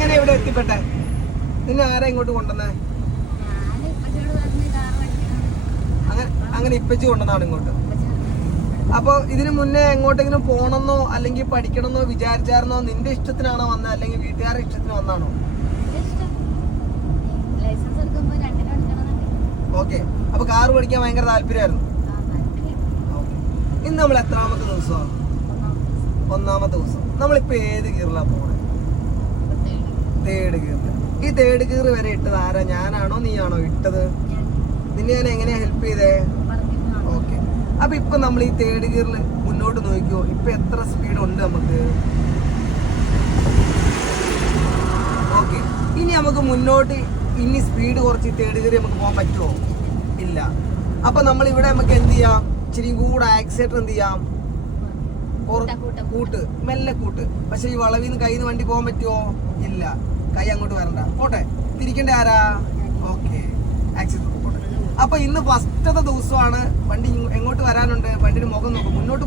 എങ്ങനെ ഇവിടെ എത്തിപ്പെട്ടെ? നിന്നെ ആരാ ഇങ്ങോട്ട് കൊണ്ടുവന്നേ? അങ്ങനെ ഇപ്പച്ചി കൊണ്ടുവന്നാണ് ഇങ്ങോട്ട്. അപ്പൊ ഇതിനു മുന്നേ എങ്ങോട്ടെങ്കിലും പോണെന്നോ അല്ലെങ്കിൽ പഠിക്കണമെന്നോ വിചാരിച്ചായിരുന്നോ? നിന്റെ ഇഷ്ടത്തിനാണോ വന്നത് അല്ലെങ്കിൽ വീട്ടുകാരുടെ ഇഷ്ടത്തിന് വന്നാണോ? ഓക്കെ. അപ്പൊ കാറ് പഠിക്കാൻ ഭയങ്കര താല്പര്യമായിരുന്നു. ഇന്ന് നമ്മൾ എത്രാമത്തെ ദിവസമാണ്? ഒന്നാമത്തെ ദിവസം. നമ്മളിപ്പോ ഏത് ഗിയറിലാ പോണേ? തേർഡ് ഗിയറിൽ. ഈ തേർഡ് ഗിയർ വരെ ഇട്ടത് ആരാ? ഞാനാണോ നീയാണോ ഇട്ടത്? നിന്നെ ഞാൻ എങ്ങനെയാ ഹെൽപ്പ് ചെയ്തേ? ഓക്കെ. അപ്പൊ ഇപ്പൊ നമ്മൾ ഈ തേർഡ് ഗിയറിൽ മുന്നോട്ട് നോക്കിയോ? ഇപ്പൊ എത്ര സ്പീഡ് ഉണ്ട് നമുക്ക്? ഓക്കെ. ഇനി നമുക്ക് മുന്നോട്ട് ഇനി സ്പീഡ് കുറച്ച് തേർഡ് ഗിയർ നമുക്ക് പോകാൻ പറ്റുമോ? ഇല്ല. അപ്പൊ നമ്മൾ ഇവിടെ നമുക്ക് എന്ത് ചെയ്യാം? ഇച്ചിരി കൂടെ ആക്സിലേറ്റർ എന്ത് ചെയ്യാം? കൂട്ട്, മെല്ലെ കൂട്ട്. പക്ഷെ ഈ വളവിൽ നിന്ന് കയ്യിൽ നിന്ന് വണ്ടി പോകാൻ പറ്റുമോ? ഇല്ല. കൈ അങ്ങോട്ട് വരണ്ട. പോട്ടെ. തിരിക്കേണ്ട ആരാ? ഓക്കെ. ആക്സിലേറ്റർ പോട്ടെ. അപ്പൊ ഇന്ന് ഫസ്റ്റത്തെ ദിവസമാണ്. വണ്ടി എങ്ങോട്ട് വരാനുണ്ട്? വണ്ടിയുടെ മുഖം നോക്കും, മുന്നോട്ട്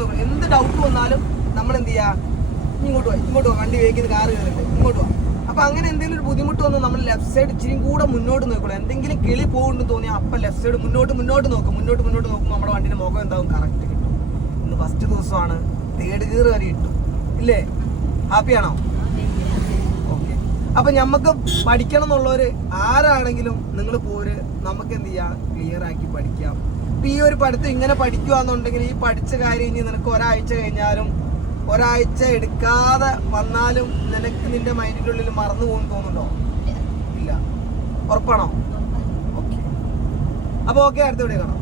നോക്കും. എന്ത് ഡൗട്ട് വന്നാലും നമ്മൾ എന്ത് ചെയ്യാ? ഇങ്ങോട്ട് പോവാ. വണ്ടി വേഗം കാറ് കയറിട്ട് ഇങ്ങോട്ട് പോവാം. അപ്പൊ അങ്ങനെ എന്തെങ്കിലും ഒരു ബുദ്ധിമുട്ട് വന്നാൽ നമ്മൾ ലെഫ്റ്റ് സൈഡ് ഇച്ചിരി കൂടെ മുന്നോട്ട് നോക്കണം. എന്തെങ്കിലും കിളി പോകുന്നുണ്ടെന്ന് തോന്നിയാൽ അപ്പൊ ലെഫ്റ്റ് സൈഡ് മുന്നോട്ട് നോക്കും. മുന്നോട്ട് നോക്കുമ്പോൾ നമ്മുടെ വണ്ടിയുടെ മുഖം എന്താവും? കറക്റ്റ് കിട്ടും. ഇന്ന് ഫസ്റ്റ് ദിവസമാണ്. തേർഡ് ഗിയർ വരെ ഇട്ടു ഇല്ലേ? ഹാപ്പിയാണോ? ഓക്കെ. അപ്പൊ ഞമ്മക്ക് പഠിക്കണം എന്നുള്ളവര് ആരാണെങ്കിലും നിങ്ങൾ പോര്, നമുക്ക് എന്ത് ചെയ്യാം? ക്ലിയർ ആക്കി പഠിക്കാം. ഇപ്പൊ ഈ ഒരു പഠിത്തം ഇങ്ങനെ പഠിക്കുകയാണെന്നുണ്ടെങ്കിൽ ഈ പഠിച്ച കാര്യം ഇനി നിനക്ക് ഒരാഴ്ച കഴിഞ്ഞാലും ഒരാഴ്ച എടുക്കാതെ വന്നാലും നിനക്ക് നിന്റെ മൈൻഡിന്റെ ഉള്ളിൽ മറന്നു പോകും തോന്നുന്നുണ്ടോ? ഇല്ല. ഉറപ്പാണോ? ഓക്കെ. അപ്പൊ ഓക്കെ, അടുത്ത വീഡിയോ കാണാം.